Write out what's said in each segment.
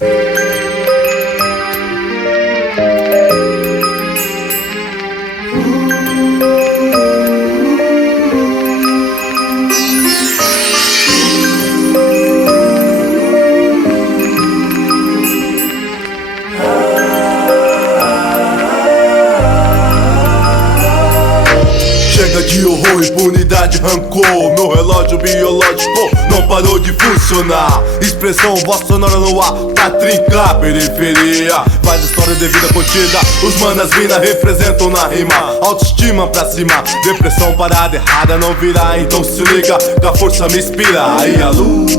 Chega de horror, impunidade, rancor. Meu relógio biológico não parou de funcionar. Expressão, voz sonora no ar pra trincar. Periferia, faz história de vida contida. Os manas mina representam na rima. Autoestima pra cima, depressão parada errada não virá. Então se liga, que a força me inspira. Aí a luta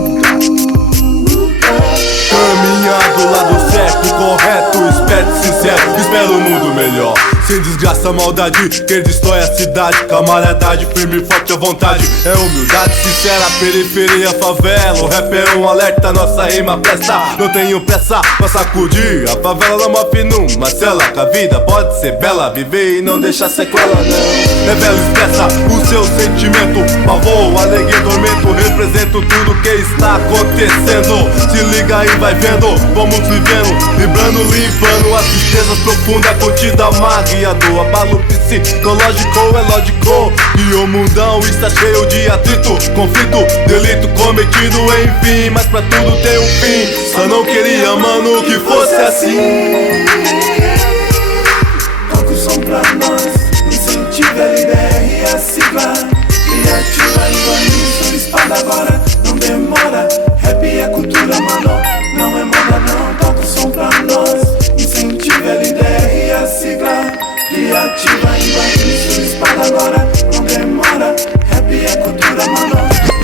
caminhar do lado certo, correto, esperto, sincero, espero um mundo melhor. Sem desgraça, maldade, quem destrói a cidade. Camaradade, firme e forte à vontade. É humildade sincera, periferia, favela. O rap é um alerta, nossa rima presta. Não tenho pressa pra sacudir a favela, não morre numa cela. Que a vida pode ser bela, viver e não deixar sequela, não. Revela, expressa o seu sentimento. Pavor, alegria, tormento. Represento tudo que está acontecendo. Se liga e vai vendo, vamos vivendo, vibrando, limpando as tristezas profundas, contida magia do abalo psicológico. É lógico que o mundão está cheio de atrito, conflito, delito cometido, enfim. Mas pra tudo tem um fim, só não queria, mano, que fosse assim. Toca o som pra nós, incentiva a LDR e a sigla. Criativa e sua espada agora, não demora. Rap é cultura, mano, não é moda não. Toca o som pra nós, incentiva a LDR e a sigla. Criativa e sua espada agora, não demora. Rap é cultura, mano,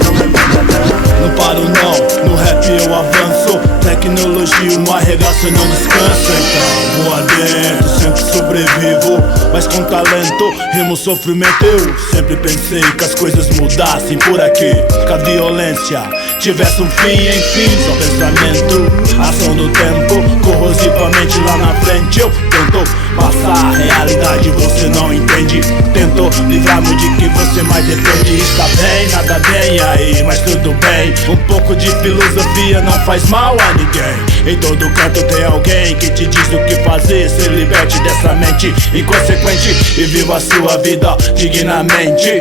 não é moda não. Não paro não, no rap eu avanço. Tecnologia, um arregaço, não descansa. Então vou adentro, sempre sobrevivo, mas com talento, rimo sofrimento. Eu sempre pensei que as coisas mudassem por aqui, que a violência tivesse um fim, enfim. Só pensamento, ação do tempo, corrosivamente lá na frente. Eu tento passar a realidade, você não entende. Tento livrar-me de que você mais depende. Está bem, nada bem aí, mas tudo bem. Um pouco de filosofia não faz mal a ninguém. Em todo canto tem alguém que te diz o que fazer. Se liberte dessa mente inconsequente e viva a sua vida dignamente.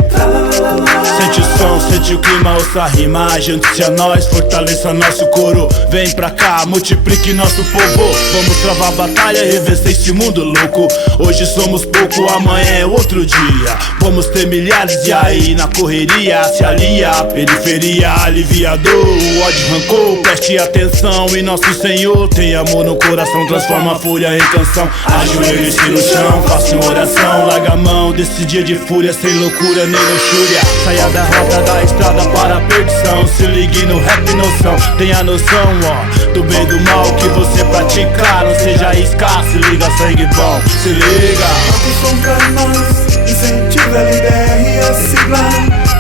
Sente o som, sente o clima, ouça a rima. Junte-se a nós, fortaleça nosso coro. Vem pra cá, multiplique nosso povo. Vamos travar batalha e vencer esse mundo louco. Hoje somos pouco, amanhã é outro dia. Vamos ter milhares e aí na correria se alia a periferia, aliviador. O ódio, rancor, preste atenção em nosso Senhor. Tem amor no coração, transforma a fúria em canção. Ajoelhe-se no chão, faça uma oração. Larga a mão desse dia de fúria, sem loucura nem luxúria. Saia da rota da estrada para a perdição. Se ligue no rap noção, tenha noção, ó, do bem e do mal que você praticar. Não seja escasso, se liga, sangue bom, se liga. Toca o som pra nós, incentiva a LDR e a sigla.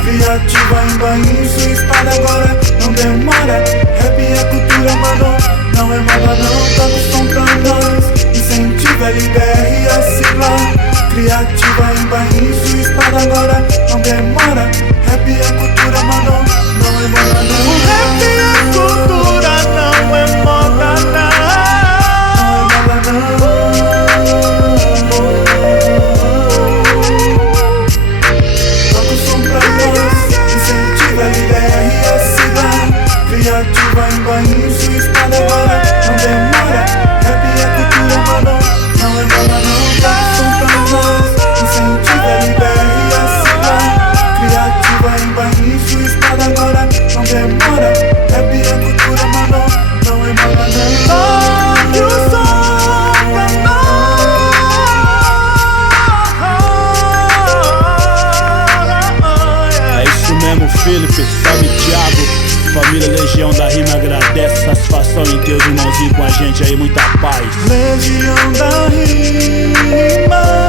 Criativa em banho, sua espada agora, não demora. Rap é cultura, mano, não é moda não. Toca o som pra nós, incentiva a LDR e a sigla. Criativa em banho, sua espada agora, não demora. Rap é cultura, mano, não é moda não. O rap é cultura, não é moda não. Criativa em banho, sua espada agora, não demora. Rap é cultura, mano, não é moda não. Toca o som pra nós, incentiva a LDR e a sigla. Criativa em banho, sua espada agora, não demora. Rap é cultura, mano, não é moda não. Toque o som pra nós. É isso mesmo, Felipe, salve Thiago. Família Legião da Rima agradece, satisfação em Deus, irmãozinho com a gente aí, muita paz. Legião da Rima.